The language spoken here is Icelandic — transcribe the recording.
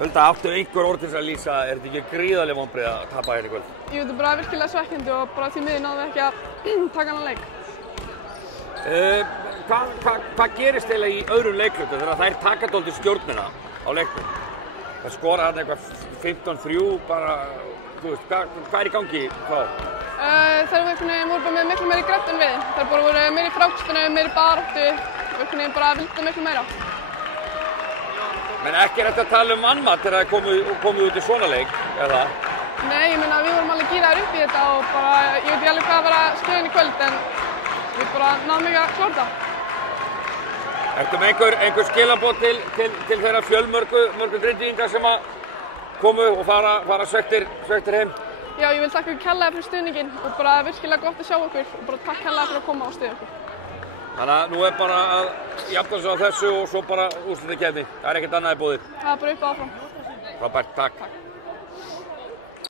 Hulda, áttu einhver orð til að lýsa, þetta ekki gríðarleg vonbrigði að tapa hérna í kvöld? Jú, þetta bara virkilega svekkjandi og bara því miður náðum við ekki að taka hana leik. Hvað gerist eiginlega í öðrum leiklutum þegar þær taka dálítið stjórnina á leiknum? Það skora hann eitthvað 15-3 bara, þú veist, hvað í gangi þá? Þær voru bara með miklu meiri grætt en við. Þær bara voru meiri frákstuna, meiri baráttu og bara vildu miklu meira. Men ekki hægt að tala mannmat þegar það komið út í svona leik, eða? Nei, ég meina við vorum alveg gíraðir upp í þetta og bara, ég veit ekki alveg hvað að vera skriðin í kvöld en við bara náðum ekki að klára það. Ertu með einhver skilaboð til þeirra fjölmörgu Grindvíkinga sem að komu og fara svekktir heim? Já, ég vil þakka ykkur kærlega fyrir stuðninginn og bara virkilega gott að sjá okkur og bara takk kærlega fyrir að koma og stuða okkur. Þannig að nú bara að jafna sig á þessu og svo bara úrslitakeppni. Það ekkert annað í boði. Það bara upp og áfram. Frábært, takk.